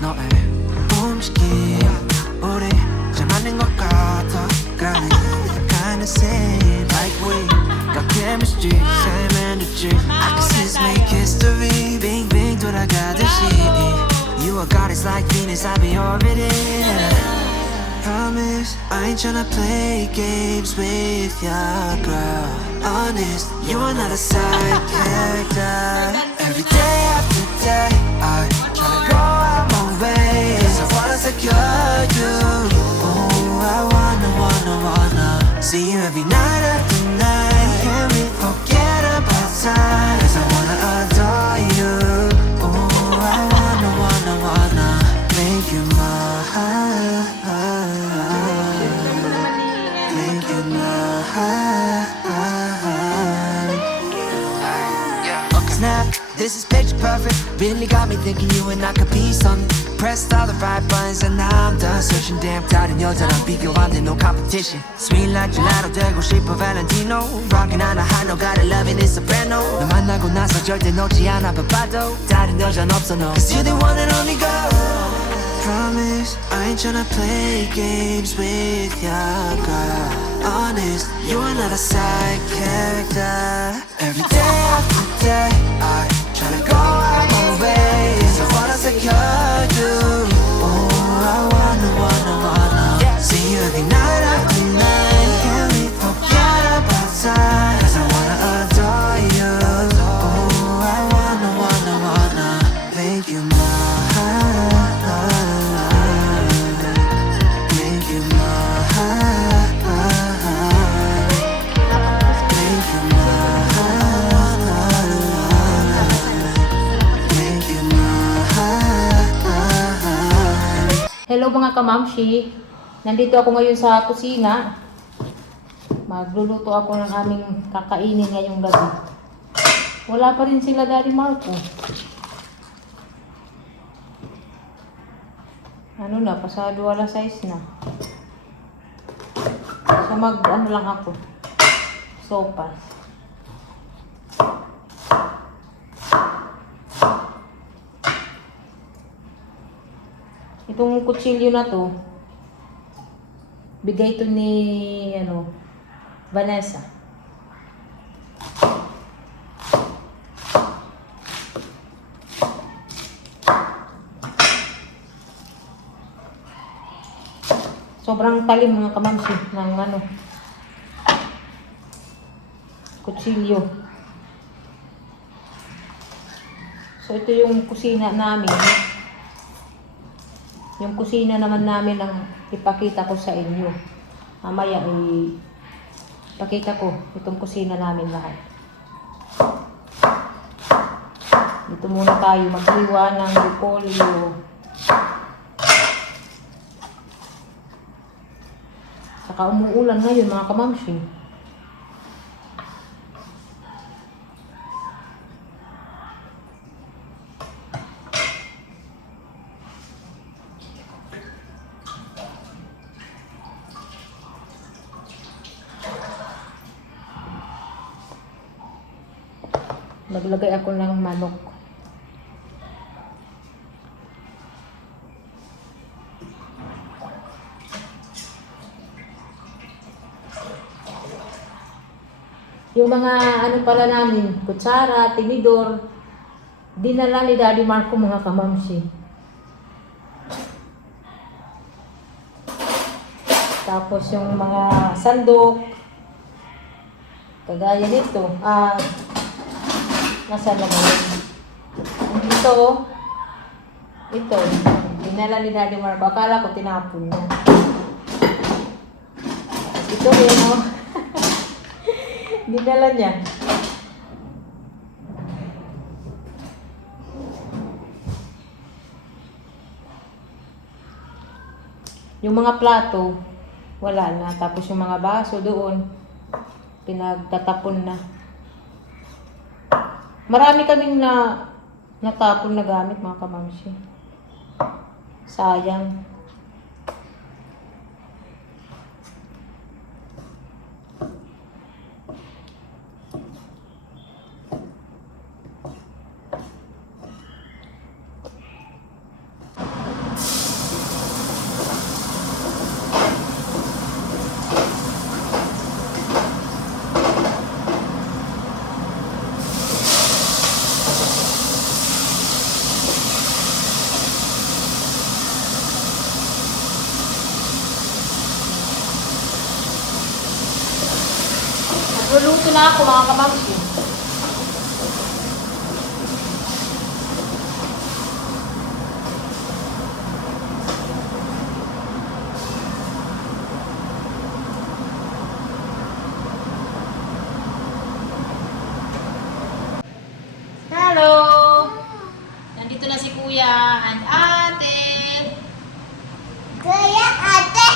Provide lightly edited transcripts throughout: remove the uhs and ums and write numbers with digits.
너의 움직임 우리 잘 맞는 것 같아 그러네 kinda same like we got chemistry same energy I can sense make history 빙빙 돌아가듯이 You are goddess like Venus I be orbiting Promise I ain't tryna play games with ya girl Honest you are not a side character Every day after day I tryna go out my way Cause I wanna secure you Oh I wanna See you every night after night Can we forget about time Cause I wanna adore you Oh I wanna Make you mine Make you mine Snap, this is picture perfect Really got me thinking you and I could be something Pressed all the right buttons and now I'm done searching Damn 다른 여자랑 비교 안 돼 no competition Sweet like gelato 되고 싶어 Valentino Rockin' on a high note got a loving it soprano 너 만나고 나서 절대 놓지 않아 바빠도 다른 여자는 없어 no Cause you're the one and only girl Promise I ain't tryna play games with ya girl Honest you are not a side character Every day after day I tryna go out my way Cause I wanna secure you Oh I wanna See you every night after night Can we forget about time Cause I wanna adore you Oh I wanna Make you mine Make you mine Make you mine Make you mine Hello mga kamamshi, nandito ako ngayon sa kusina. Magluluto ako ng aming kakainin ngayong gabi. Wala pa rin sila Daddy Marco. Ano na, pasado alas 6 na. So ano lang ako. Sopas. Itong kutsilyo na to, bigay to ni Vanessa. Sobrang talim mga kamamsi ng kutsilyo. So ito yung kusina namin. Yung kusina naman namin ang ipakita ko sa inyo. Mamaya ipakita ko itong kusina namin lahat. Dito muna tayo maghiwa ng repolyo. Saka umuulan ngayon mga kamamsi. Naglagay ako ng manok. Yung mga pala namin, kutsara, tinidor, dinala ni Daddy Marco mga kamamsi. Tapos yung mga sandok, kagaya nito, nasaan na ba yun? Ito, dinala ni Daddy Marco. Akala ko tinapon niya. Ito rin, dinala niya. Yung mga plato, wala na. Tapos yung mga baso doon, pinagtatapon na. Marami kaming natapon na gamit mga kamamsi. Sayang. nandito na ako mga kamamsi. Hello! Nandito na si Kuya and Ate. Kuya, ate.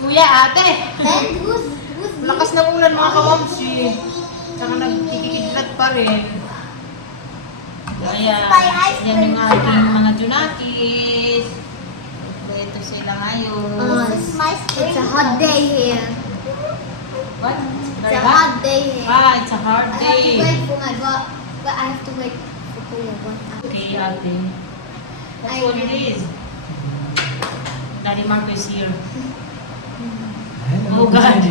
Kuya, Ate! And who's Lakas na ulan mga kamamsi. Tsaka nagkikikidlat pa rin. Ayan. Yan yung aking mga junakis. Ito sila ngayon. It's a hot day here. What? It's a hot day here. Ah, it's a hard I have to day. wait for my but I have to wait for Kuya one hour. Okay, Ate. That's what it is. Daddy Marco is here. Oh, God.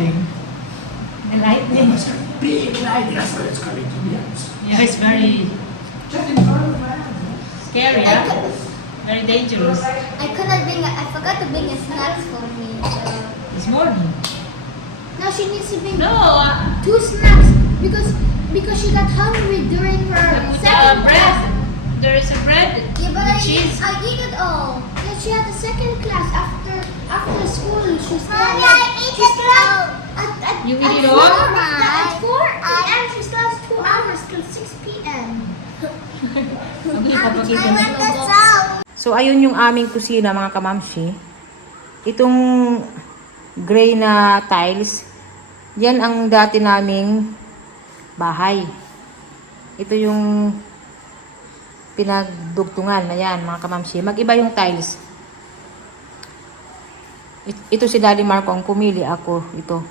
The lightning. Big light, that's what it's coming to be honest. Yeah, it's very Just in front of my house. scary, huh? Very dangerous. I forgot to bring a snacks for me. This morning. No, she needs to bring No, 2 snacks because she got hungry during her second bread. class. There is a bread. Yeah, but with cheese. I eat it all. Yeah, she had the second class after school. She's Mommy, I eat it all. You eat it all? At 4 p.m. She still has 2 hours till 6 p.m. Okay, papakita I mo. want the sound. So, ayun yung aming kusina, mga kamamsi. Itong gray na tiles, yan ang dati naming bahay. Ito yung pinagdugtungan na yan, mga kamamsi. Mag-iba yung tiles. Ito si Daddy Marco ang pumili, ako ito.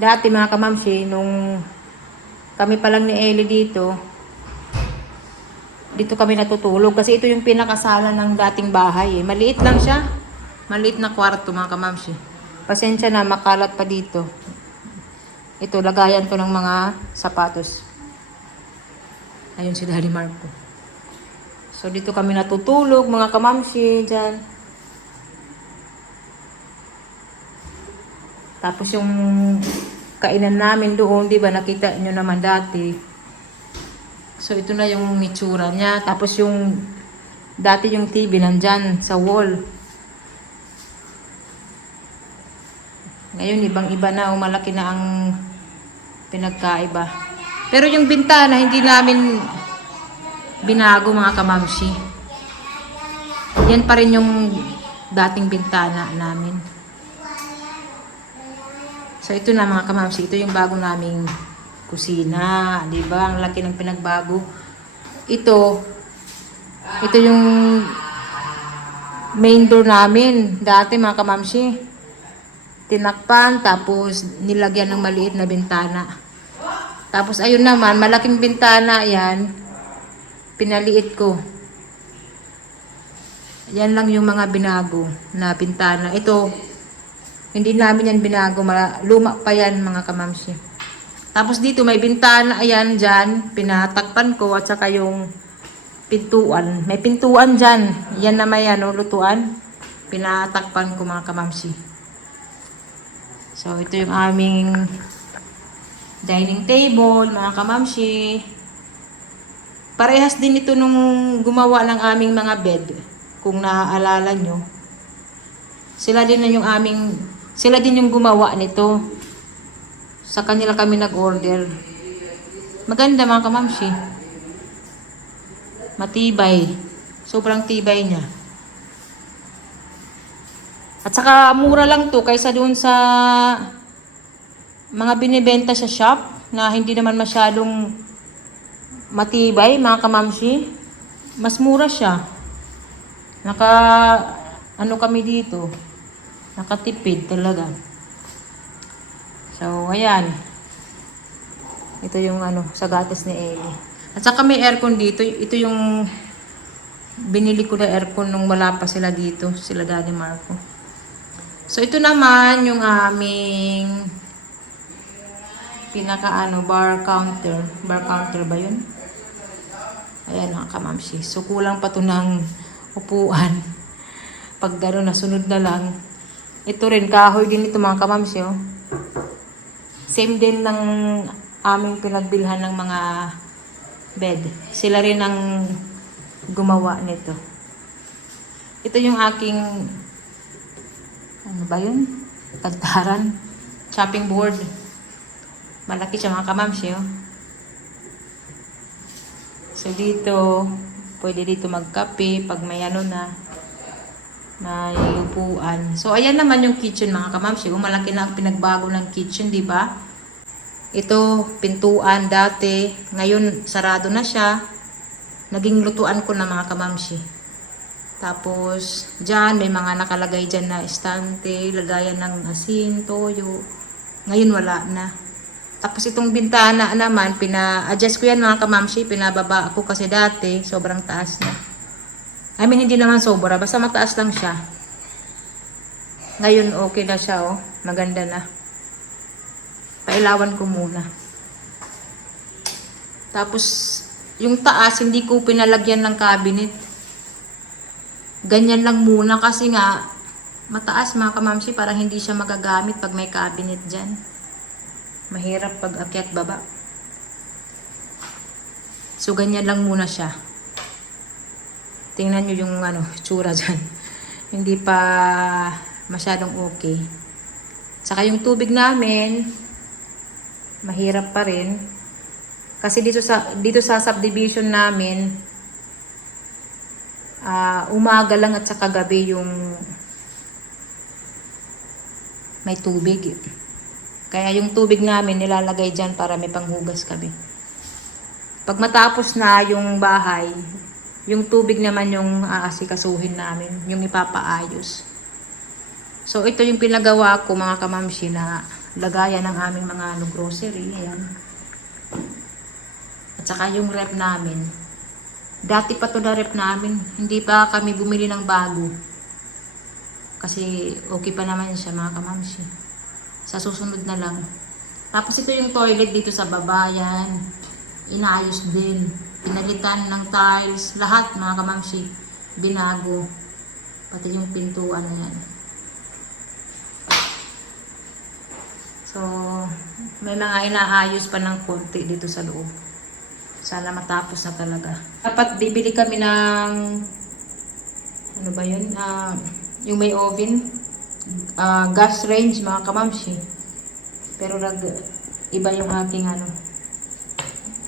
Dati, mga kamamsi, nung kami pa lang ni Ellie dito kami natutulog kasi ito yung pinakasala ng dating bahay eh. Maliit lang siya. Maliit na kwarto mga kamamsi. Pasensya na, makalat pa dito. Ito, lagayan to ng mga sapatos. Ayun si Daddy Marco. So dito kami natutulog mga kamamsi dyan. Tapos yung kainan namin doon, di ba nakita nyo naman dati. So, ito na yung nitsura niya. Tapos yung, dati yung TV nandyan sa wall. Ngayon, ibang-iba na. Malaki na ang pinagkaiba. Pero yung bintana, hindi namin binago mga kamamsi. Yan pa rin yung dating bintana namin. So, ito na mga kamamsi. Ito yung bago naming kusina, di ba? Ang laki ng pinagbago. Ito yung main door namin. Dati mga kamamsi, tinakpan, tapos nilagyan ng maliit na bintana. Tapos ayun naman, malaking bintana yan, pinaliit ko. Yan lang yung mga binago na bintana. Ito, hindi namin yan binago. Luma pa yan mga kamamsi. Tapos dito may bintana, ayan dyan, pinatakpan ko at saka yung pintuan. May pintuan dyan. Yan na may lutuan. Pinatakpan ko mga kamamsi. So ito yung aming dining table mga kamamsi. Parehas din ito nung gumawa ng aming mga bed. Kung naaalala nyo. Sila din yung gumawa nito. Sa kanila kami nag-order. Maganda mga kamamsi. Matibay. Sobrang tibay niya. At saka mura lang to kaysa doon sa mga binibenta sa shop na hindi naman masyadong matibay mga kamamsi. Mas mura siya. Kami dito. Nakatipid talaga. So, ayan. Ito yung sagates ni Ellie. At saka may aircon dito. Ito yung binili ko na aircon nung wala pa sila dito. Sila Daddy Marco. So, ito naman yung aming bar counter. Bar counter ba yun? Ayan mga kamamsi. So, kulang pa to ng upuan. Pag nasunod na lang. Ito rin, kahoy din ito mga kamamsi, oh. Same din ng aming pinagbilhan ng mga bed. Sila rin ang gumawa nito. Ito yung aking, ano ba yun? Tagtaran. Chopping board. Malaki siya mga kamamsi, oh. So dito, pwede dito magkape pag may ano na, may upuan. So ayan naman yung kitchen mga kamamsi. Malaki na ang pinagbago ng kitchen, di ba? Ito, pintuan dati. Ngayon, sarado na siya. Naging lutuan ko na mga kamamsi. Tapos, dyan, may mga nakalagay dyan na estante, lagayan ng asin, toyo. Ngayon, wala na. Tapos, itong bintana naman, pina-adjust ko yan mga kamamsi. Pinababa ako kasi dati, sobrang taas na. I mean, hindi naman sobra. Basta mataas lang siya. Ngayon, okay na siya, oh. Maganda na. Pailawan ko muna. Tapos, yung taas, hindi ko pinalagyan ng cabinet. Ganyan lang muna kasi nga, mataas mga kamamsi, parang hindi siya magagamit pag may cabinet dyan. Mahirap pag akyat baba. So, ganyan lang muna siya. Tingnan nyo yung tsura dyan. Hindi pa masyadong okay. Saka yung tubig namin, mahirap pa rin. Kasi dito sa subdivision namin, umaga lang at saka gabi yung may tubig. Kaya yung tubig namin nilalagay dyan para may panghugas kami. Pag matapos na yung bahay, yung tubig naman yung aasikasuhin namin, yung ipapaayos. So ito yung pinagawa ko mga kamamsi na lagayan ng aming mga grocery. Ayan. At saka yung rep namin. Dati pa to na rep namin. Hindi pa kami bumili ng bago. Kasi okay pa naman siya mga kamamsi. Sa susunod na lang. Tapos ito yung toilet dito sa baba. Yan. Inaayos din. Pinalitan ng tiles. Lahat mga kamamsi. Binago. Pati yung pintuan na yan. So, may mga inaayos pa ng konti dito sa loob. Sana matapos na talaga. Dapat bibili kami ng, ano ba yun? Yung may oven. Gas range, mga kamamsi. Pero iba yung aking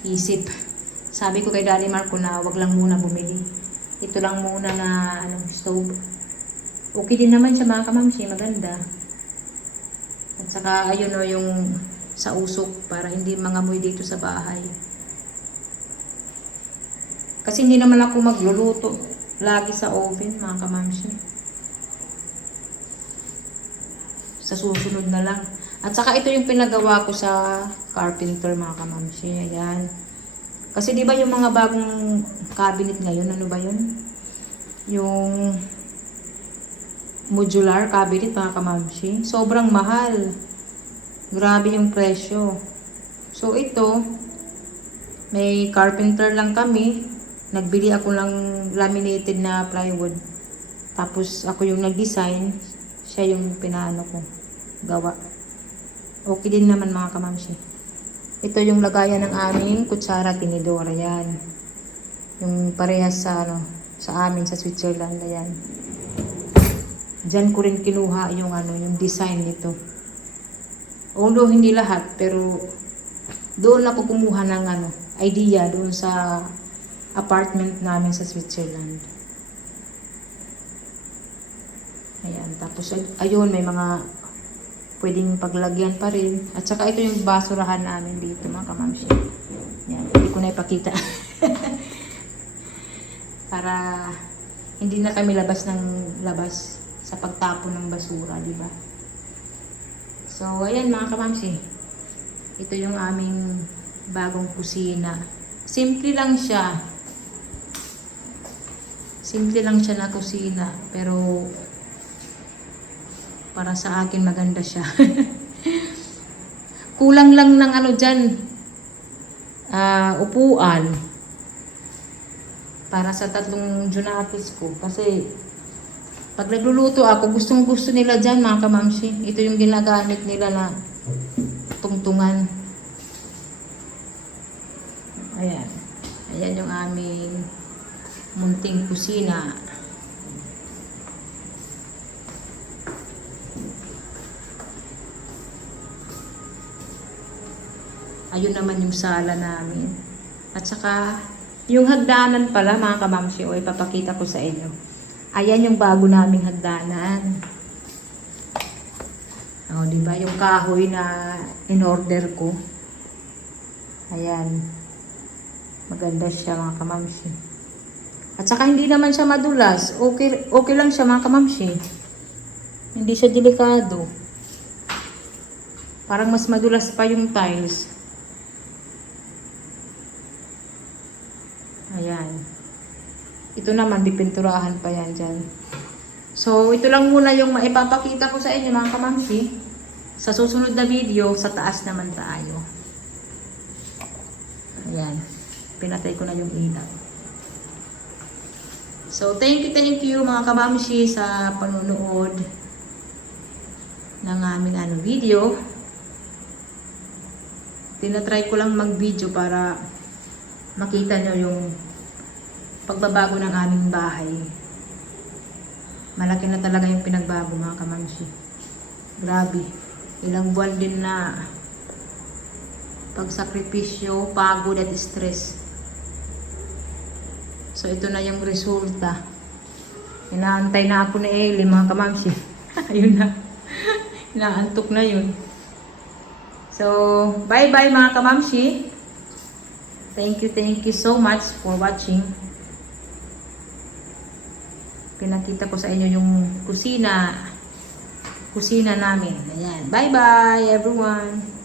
isip. Sabi ko kay Daddy Marco na wag lang muna bumili. Ito lang muna na stove. Okay din naman siya mga kamamsi. Maganda. At saka ayun yung sa usok para hindi mangamoy dito sa bahay. Kasi hindi naman ako magluluto lagi sa oven mga kamamsi. Sa susunod na lang. At saka ito yung pinagawa ko sa carpenter mga kamamsi. Ayan. Kasi di ba yung mga bagong cabinet ngayon, ano ba yun? Yung modular cabinet mga kamamsi. Sobrang mahal. Grabe yung presyo. So ito, may carpenter lang kami. Nagbili ako ng laminated na plywood. Tapos ako yung nag-design. Siya yung pinaano ko. Gawa. Okay din naman mga kamamsi. Ito yung lagayan ng aming kutsara tinidora. Yan. Yung parehas sa amin sa Switzerland. Ayan. Diyan ko rin kinuha yung yung design nito. Although hindi lahat, pero doon ako kumuha ng idea doon sa apartment namin sa Switzerland. Ayan, tapos ayun may mga pwedeng paglagyan pa rin. At saka ito yung basurahan namin dito mga kamamsi. Yan, hindi ko na ipakita. Para hindi na kami labas ng labas sa pagtapon ng basura, di ba? So, ayan mga kamamsi. Ito yung aming bagong kusina. Simple lang siya. Simple lang siya na kusina. Pero, para sa akin maganda siya. Kulang lang ng dyan. Upuan. Para sa 3 junatis ko. Kasi, pag nagluluto ako, gustong gusto nila dyan mga kamamsi. Ito yung ginagamit nila na tungtungan. Ayan. Ayan yung aming munting kusina. Ayun naman yung sala namin. At saka, yung hagdanan pala mga kamamsi, o ipapakita ko sa inyo. Ayan yung bago naming hagdanan. O, diba? Yung kahoy na in-order ko. Ayan. Maganda siya mga kamamsi. At saka hindi naman siya madulas. Okay lang siya mga kamamsi. Hindi siya delikado. Parang mas madulas pa yung tiles. Ayan. Ito naman, pipinturahan pa yan dyan. So, ito lang muna yung maipapakita ko sa inyo mga kamamsi. Sa susunod na video, sa taas naman tayo. Ayan. Pinatay ko na yung ilaw. So, thank you mga kamamsi sa panonood ng aming video. Tinatry ko lang mag-video para makita nyo yung pagbabago ng aming bahay. Malaki na talaga yung pinagbago mga kamamsi. Grabe. Ilang buwan din na pagsakripisyo, pagod at stress. So ito na yung resulta. Inaantay na ako ni Eli mga kamamsi. Ayun na. Inaantok na yun. So, bye-bye mga kamamsi. Thank you so much for watching. Pinakita ko sa inyo yung kusina namin. Ayan. Bye-bye everyone.